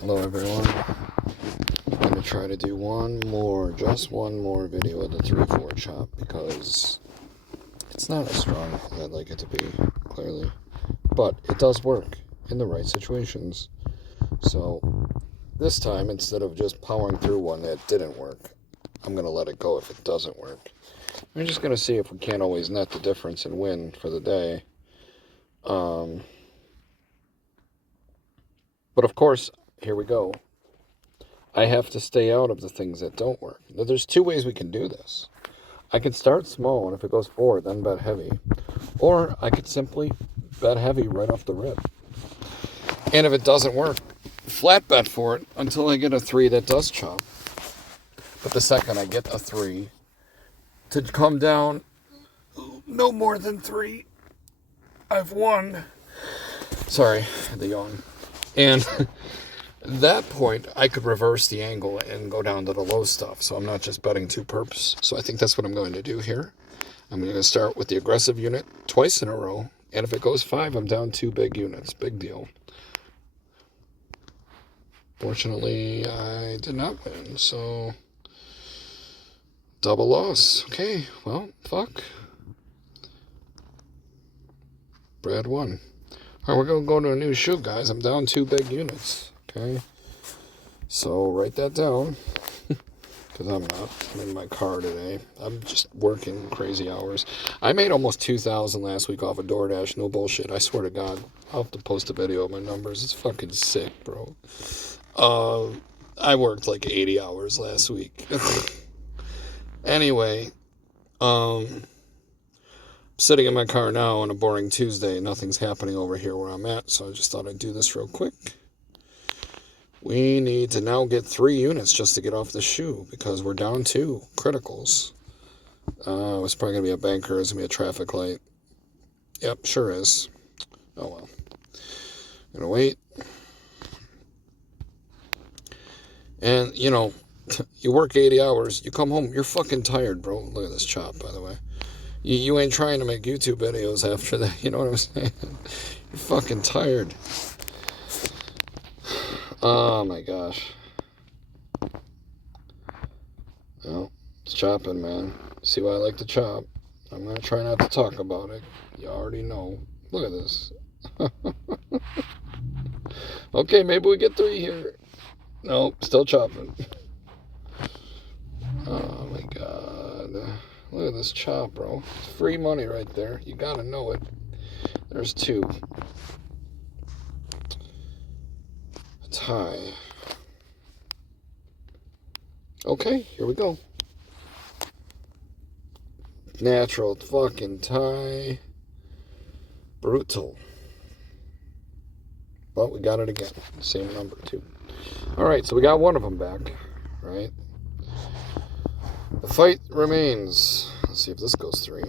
Hello everyone. I'm going to try to do just one more video of the 3/4 chop because it's not as strong as I'd like it to be, clearly. But it does work in the right situations. So this time, instead of just powering through one that didn't work, I'm going to let it go if it doesn't work. We're just going to see if we can't always net the difference and win for the day. But of course, here we go. I have to stay out of the things that don't work. Now, there's two ways we can do this. I can start small, and if it goes forward, then bet heavy. Or I could simply bet heavy right off the rip. And if it doesn't work, flat bet for it until I get a 3 that does chop. But the second I get a 3 to come down no more than 3, I've won. Sorry, the yawn. And at that point, I could reverse the angle and go down to the low stuff. So I'm not just betting two perps. So I think that's what I'm going to do here. I'm going to start with the aggressive unit twice in a row. And if it goes 5, I'm down 2 big units. Big deal. Fortunately, I did not win. So double loss. Okay, well, fuck. Brad won. All right, we're going to go to a new shoot, guys. I'm down 2 big units. Okay, so write that down, because I'm in my car today. I'm just working crazy hours. I made almost 2,000 last week off of DoorDash. No bullshit. I swear to God. I'll have to post a video of my numbers. It's fucking sick, bro. I worked like 80 hours last week. Anyway, sitting in my car now on a boring Tuesday. Nothing's happening over here where I'm at, so I just thought I'd do this real quick. We need to now get 3 units just to get off the shoe because we're down 2 criticals. It's probably going to be a banker. It's going to be a traffic light. Yep, sure is. Oh, well. I'm going to wait. And, you know, you work 80 hours. You come home. You're fucking tired, bro. Look at this chop, by the way. You ain't trying to make YouTube videos after that. You know what I'm saying? You're fucking tired. Oh my gosh. Well, it's chopping, man. See why I like to chop? I'm going to try not to talk about it. You already know. Look at this. Okay, maybe we get 3 here. Nope, still chopping. Oh my god. Look at this chop, bro. It's free money right there. You gotta know it. There's 2. A tie. Okay, here we go. Natural fucking tie. Brutal. But we got it again. Same number, too. Alright, so we got one of them back. Right? The fight remains. Let's see if this goes 3.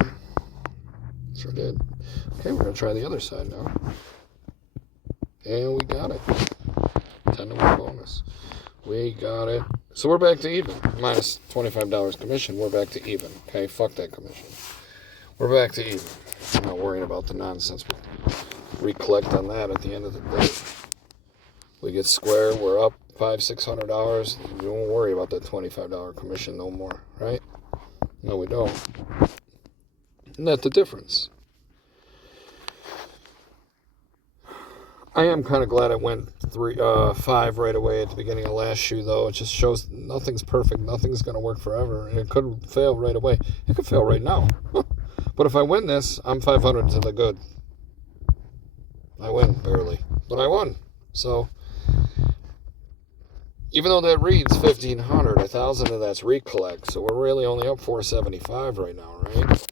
Sure did. Okay, we're going to try the other side now. And we got it. 10 to 1 bonus. We got it. So we're back to even. Minus $25 commission. We're back to even. Okay, fuck that commission. We're back to even. I'm not worrying about the nonsense. We'll recollect on that at the end of the day. We get square. We're up $500-$600. You don't worry about that $25 commission no more, right? No, we don't. Isn't that the difference? I am kind of glad it went 5 right away at the beginning of last shoe, though. It just shows nothing's perfect. Nothing's going to work forever. It could fail right away. It could fail right now. But if I win this, I'm 500 to the good. I win, barely. But I won. So, even though that reads 1,500, 1,000 of that's recollect. So we're really only up 475 right now, right?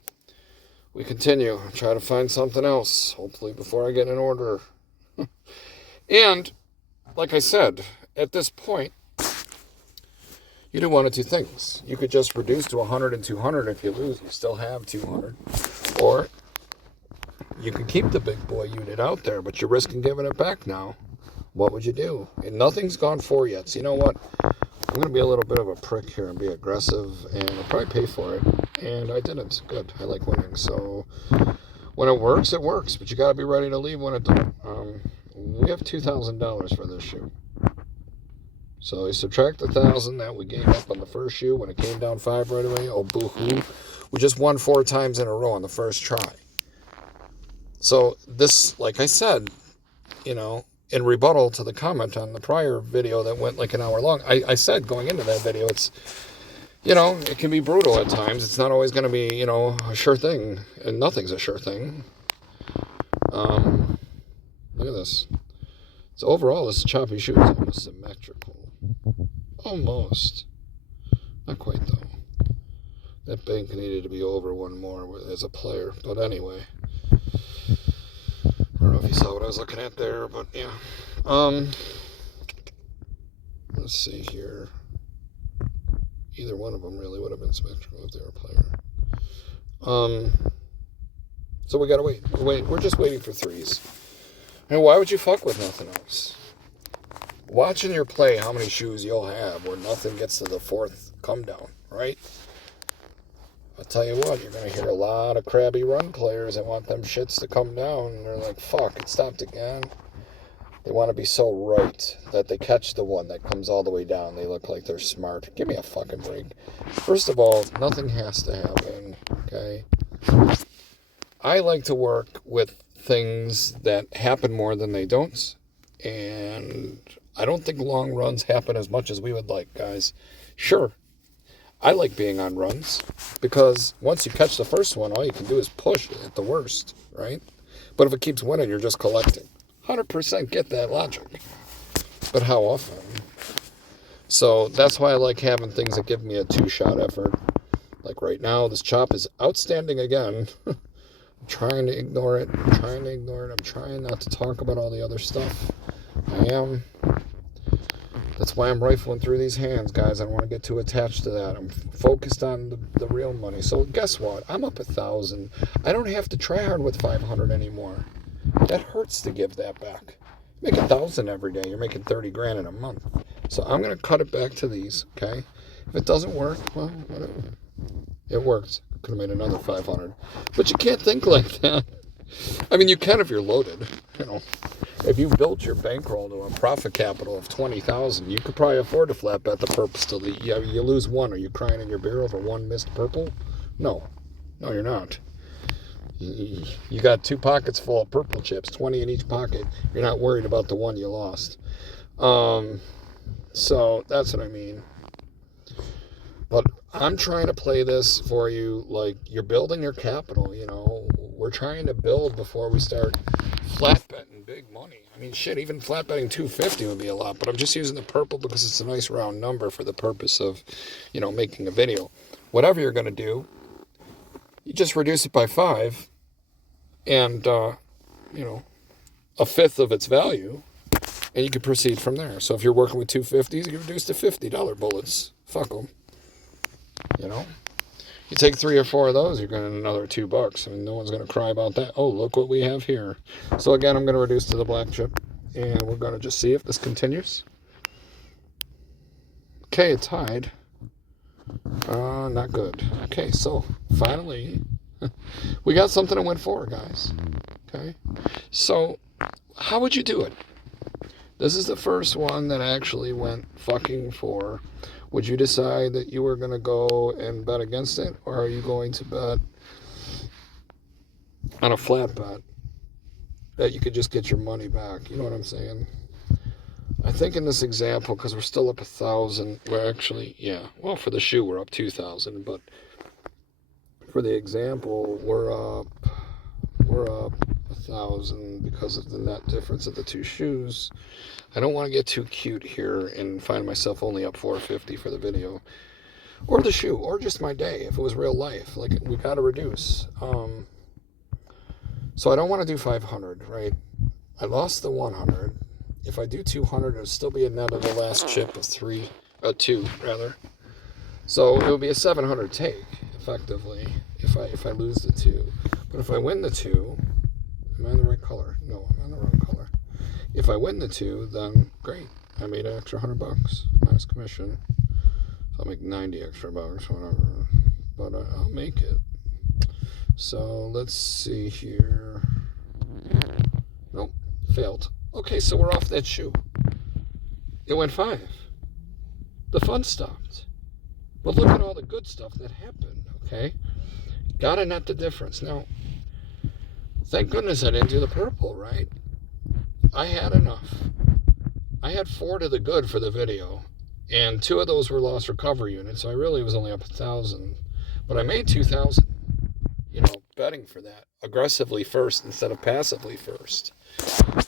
We continue. Try to find something else. Hopefully before I get an order. And, like I said, at this point, you do one of 2 things. You could just reduce to 100 and 200. If you lose, you still have 200. Or you can keep the big boy unit out there, but you're risking giving it back now. What would you do? And nothing's gone 4 yet. So you know what? I'm going to be a little bit of a prick here and be aggressive, and I'll probably pay for it. And I didn't. Good. I like winning. So when it works, but you got to be ready to leave when it don't. We have $2,000 for this shoe. So you subtract the 1,000 that we gave up on the first shoe when it came down 5 right away. Oh, boo-hoo. We just won 4 times in a row on the first try. So this, like I said, in rebuttal to the comment on the prior video that went like an hour long, I said going into that video, it's, it can be brutal at times. It's not always going to be, a sure thing. And nothing's a sure thing. Look at this. So overall, this choppy shoe is almost symmetrical. Almost. Not quite, though. That bank needed to be over one more as a player. But anyway. I don't know if you saw what I was looking at there, but yeah. Let's see here. Either one of them really would have been symmetrical if they were a player. So we gotta wait. We're just waiting for threes. And why would you fuck with nothing else? Watching your play, how many shoes you'll have where nothing gets to the 4th come down, right? I'll tell you what, you're going to hear a lot of crabby run players that want them shits to come down. And they're like, fuck, it stopped again. They want to be so right that they catch the one that comes all the way down. They look like they're smart. Give me a fucking break. First of all, nothing has to happen, okay? I like to work with things that happen more than they don't. And I don't think long runs happen as much as we would like, guys. Sure, I like being on runs because once you catch the first one, all you can do is push at the worst, right? But if it keeps winning, you're just collecting. 100% get that logic. But how often? So that's why I like having things that give me a 2-shot effort. Like right now, this chop is outstanding again. I'm trying to ignore it. I'm trying not to talk about all the other stuff. I am. That's why I'm rifling through these hands, guys. I don't want to get too attached to that. I'm focused on the real money. So guess what? I'm up 1,000. I don't have to try hard with 500 anymore. That hurts to give that back. You make 1,000 every day. You're making 30 grand in a month. So I'm going to cut it back to these, okay? If it doesn't work, well, whatever. It works. Could have made another 500. But you can't think like that. I mean, you can if you're loaded, If you built your bankroll to a profit capital of 20,000, you could probably afford to flat bet the purple till you lose one. Are you crying in your beer over one missed purple? No, you're not. You got 2 pockets full of purple chips, 20 in each pocket. You're not worried about the one you lost. So that's what I mean. But I'm trying to play this for you like you're building your capital, We're trying to build before we start flat betting big money. I mean, shit, even flat betting 250 would be a lot, but I'm just using the purple because it's a nice round number for the purpose of, making a video. Whatever you're going to do, you just reduce it by 5 and, a fifth of its value, and you can proceed from there. So if you're working with 250s, you can reduce to $50 bullets. Fuck them. You take 3 or 4 of those, you're getting another $2. I mean, no one's going to cry about that. Oh, look what we have here. So again, I'm going to reduce to the black chip, and we're going to just see if this continues. Okay, it tied. Not good. Okay, so finally, we got something to win for, guys. Okay, so how would you do it? This is the first one that actually went fucking for. Would you decide that you were going to go and bet against it, or are you going to bet on a flat bet that you could just get your money back? You know what I'm saying? I think in this example, because we're still up 1,000, we're actually, for the shoe we're up 2,000, but for the example, we're up 1,000 because of the net difference of the 2 shoes. I don't want to get too cute here and find myself only up 450 for the video. Or the shoe, or just my day, if it was real life. Like, we got to reduce. So I don't want to do 500, right? I lost the 100. If I do 200, it'll still be a net of the last chip of 2, rather. So it would be a 700 take, effectively, if I lose the 2. But if I win the 2, am I in the right color? No, I'm on the wrong color. If I win the 2, then great. I made an extra $100 minus commission. So I'll make 90 extra bucks, whatever. But I'll make it. So let's see here. Nope, failed. Okay, so we're off that shoe. It went 5. the fun stopped. But look at all the good stuff that happened, okay? Gotta net the difference. Now, thank goodness I didn't do the purple, right? I had enough. I had 4 to the good for the video, and 2 of those were loss recovery units, so I really was only up 1,000. But I made 2,000, betting for that aggressively first instead of passively first.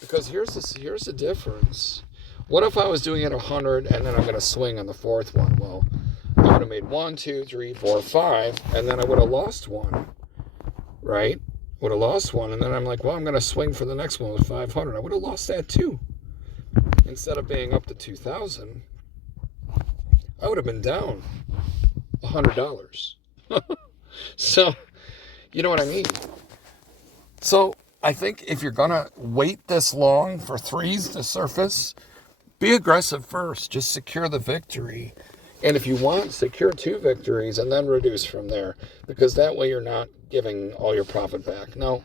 Because here's the difference. What if I was doing it 100 and then I'm going to swing on the 4th one? Well, I would have made 1, 2, 3, 4, 5, and then I would have lost 1, right? Would have lost 1, and then I'm like, well, I'm going to swing for the next one with 500. I would have lost that too. Instead of being up to 2,000, I would have been down $100. So, you know what I mean? So, I think if you're going to wait this long for 3s to surface, be aggressive first. Just secure the victory. And if you want, secure 2 victories and then reduce from there. Because that way you're not giving all your profit back. Now,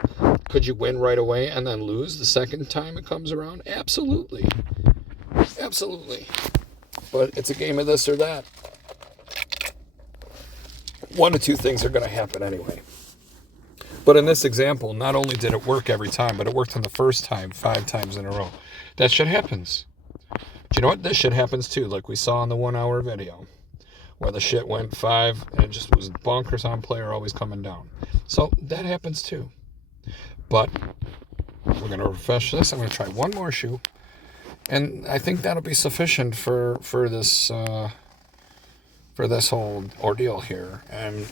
could you win right away and then lose the second time it comes around? Absolutely. Absolutely. But it's a game of this or that. 1 of 2 things are going to happen anyway. But in this example, not only did it work every time, but it worked on the first time 5 times in a row. That shit happens. Do you know what? This shit happens too, like we saw in the 1-hour video, where the shit went 5 and it just was bonkers on player always coming down. So that happens too. But we're going to refresh this. I'm going to try 1 more shoe. And I think that'll be sufficient for this whole ordeal here. And,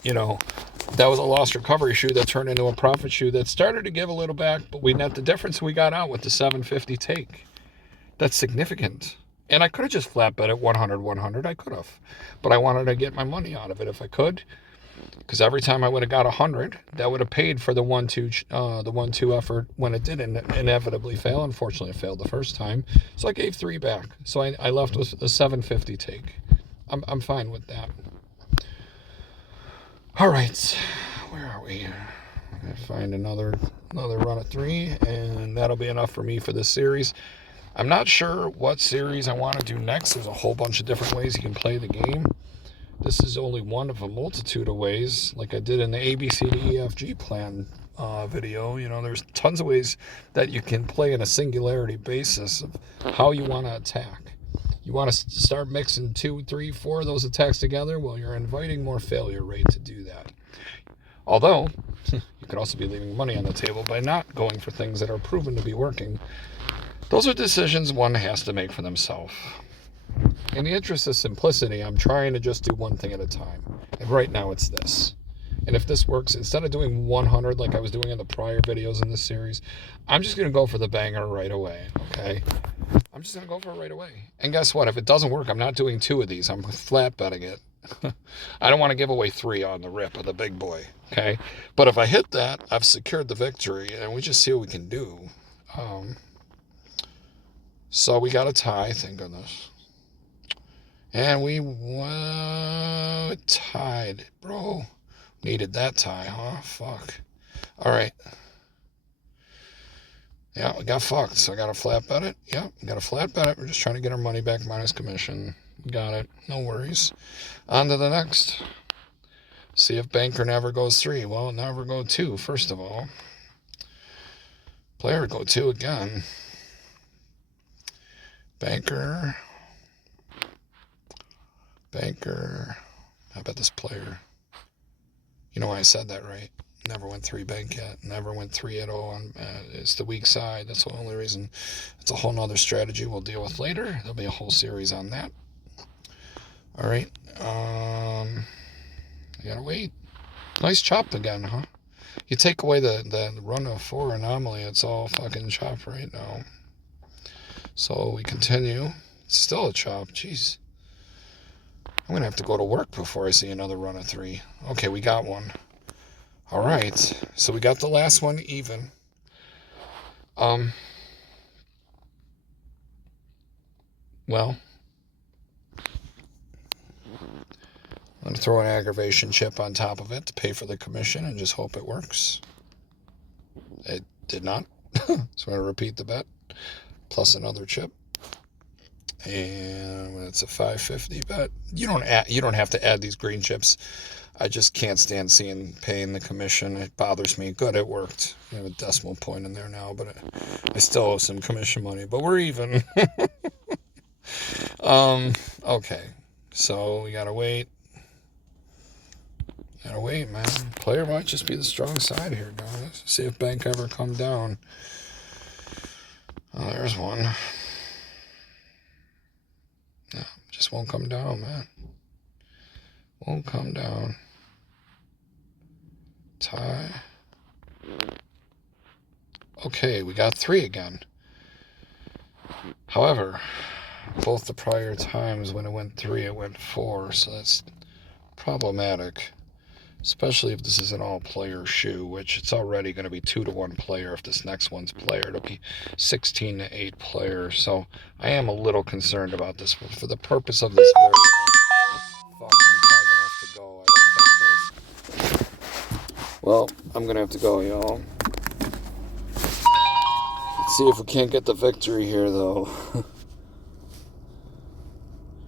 that was a loss recovery shoe that turned into a profit shoe that started to give a little back, but we net the difference. We got out with the 750 take. That's significant. And I could have just flat bet it 100. I could have. But I wanted to get my money out of it if I could. Because every time I would have got 100, that would have paid for the 1-2 effort when it did inevitably fail. Unfortunately, it failed the first time. So I gave 3 back. So I left with a 750 take. I'm fine with that. All right. Where are we? I'm going to find another run of 3, and that'll be enough for me for this series. I'm not sure what series I want to do next. There's a whole bunch of different ways you can play the game. This is only one of a multitude of ways, like I did in the ABCDEFG plan video. There's tons of ways that you can play on a singularity basis of how you want to attack. You want to start mixing 2, 3, 4 of those attacks together? Well, you're inviting more failure rate to do that. Although, you could also be leaving money on the table by not going for things that are proven to be working. Those are decisions one has to make for themselves. In the interest of simplicity, I'm trying to just do one thing at a time. And right now it's this. And if this works, instead of doing 100 like I was doing in the prior videos in this series, I'm just going to go for the banger right away, okay? I'm just going to go for it right away. And guess what? If it doesn't work, I'm not doing 2 of these. I'm flat betting it. I don't want to give away 3 on the rip of the big boy, okay? But if I hit that, I've secured the victory, and we just see what we can do. So we got a tie, thank goodness. And we tied, bro. Needed that tie, huh? Fuck. All right. Yeah, we got fucked, so I got to flat bet it. Yeah, we got to flat bet it. We're just trying to get our money back minus commission. Got it. No worries. On to the next. See if banker never goes 3. Well, never go 2, first of all. Player go 2 again. Banker. How about this player? You know why I said that, right? Never went 3 bank yet. Never went 3 at all. It's the weak side. That's the only reason. It's a whole nother strategy we'll deal with later. There'll be a whole series on that. All right. I gotta wait. Nice chop again, huh? You take away the run of 4 anomaly, it's all fucking chop right now. So we continue. It's still a chop. Jeez. I'm going to have to go to work before I see another run of 3. Okay, we got one. All right. So we got the last one even. Well, I'm going to throw an aggravation chip on top of it to pay for the commission and just hope it works. It did not. So I'm going to repeat the bet. Plus another chip. And it's a 550 bet. You don't have to add these green chips. I just can't stand paying the commission. It bothers me. Good, it worked. I have a decimal point in there now, but I still owe some commission money. But we're even. Okay. So we gotta wait. Gotta wait, man. Player might just be the strong side here, guys. See if bank ever come down. Oh, there's one. No, just won't come down, man. Won't come down. Tie. Okay, we got 3 again. However, both the prior times when it went 3, it went 4, so that's problematic. Especially if this is an all-player shoe, which it's already going to be 2-to-1 player. If this next one's player, it'll be 16-to-8 player. So I am a little concerned about this. But for the purpose of this video, fuck, I'm probably going to have to go. I like that place. Well, I'm going to have to go, y'all. Let's see if we can't get the victory here, though.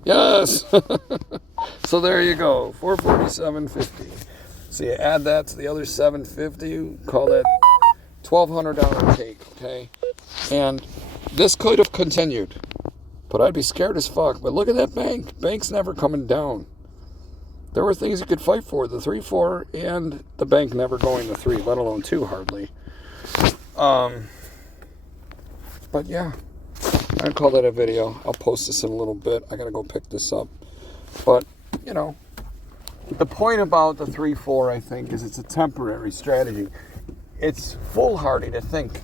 Yes! So there you go, $447.50. So you add that to the other $750, call that $1,200 take, okay? And this could have continued, but I'd be scared as fuck. But look at that bank. Bank's never coming down. There were things you could fight for, the 3-4, and the bank never going to 3, let alone 2 hardly. But yeah, I'd call that a video. I'll post this in a little bit. I gotta go pick this up. But, you know, the point about the 3-4, I think, is it's a temporary strategy. It's foolhardy to think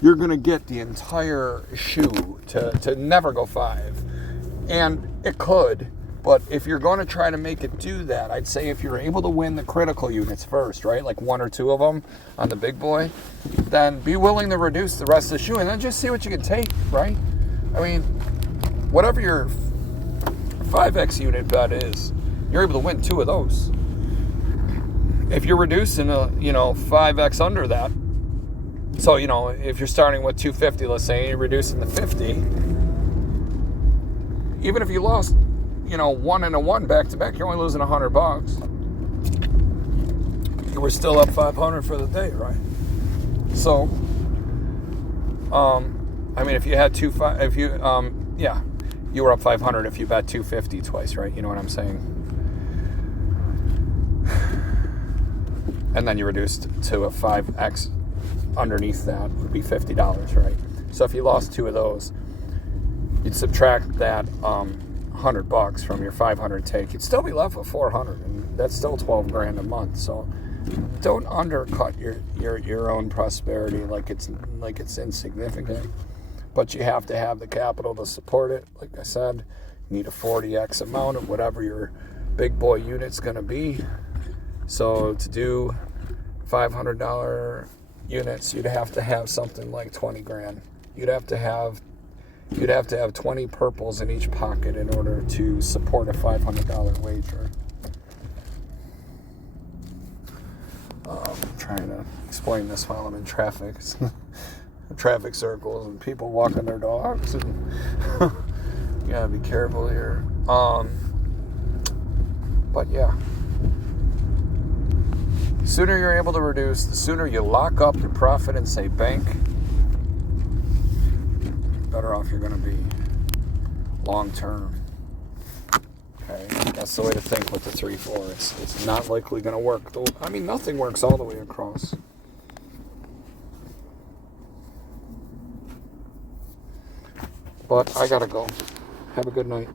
you're going to get the entire shoe to never go 5. And it could, but if you're going to try to make it do that, I'd say if you're able to win the critical units first, right, like 1 or 2 of them on the big boy, then be willing to reduce the rest of the shoe and then just see what you can take, right? I mean, whatever your 5X unit bet is, you're able to win 2 of those. If you're reducing 5X under that, so, if you're starting with 250, let's say, and you're reducing the 50, even if you lost, 1 and a 1 back to back, you're only losing $100. You were still up 500 for the day, right? So, if you had you were up 500 if you bet 250 twice, right? You know what I'm saying? And then you reduced to a 5X underneath that would be $50, right? So if you lost 2 of those, you'd subtract that $100 from your 500 take. You'd still be left with 400, and that's still 12 grand a month. So don't undercut your own prosperity like it's insignificant. But you have to have the capital to support it. Like I said, you need a 40X amount of whatever your big boy unit's going to be. So to do $500 units, you'd have to have something like 20 grand. You'd have to have 20 purples in each pocket in order to support a $500 wager. I'm trying to explain this while I'm in traffic. Traffic circles and people walking their dogs, and you gotta be careful here. But yeah, the sooner you're able to reduce, the sooner you lock up your profit and say bank, better off you're gonna be long term. Okay, that's the way to think with the 3-4. It's not likely gonna work. Nothing works all the way across. But I gotta go. Have a good night.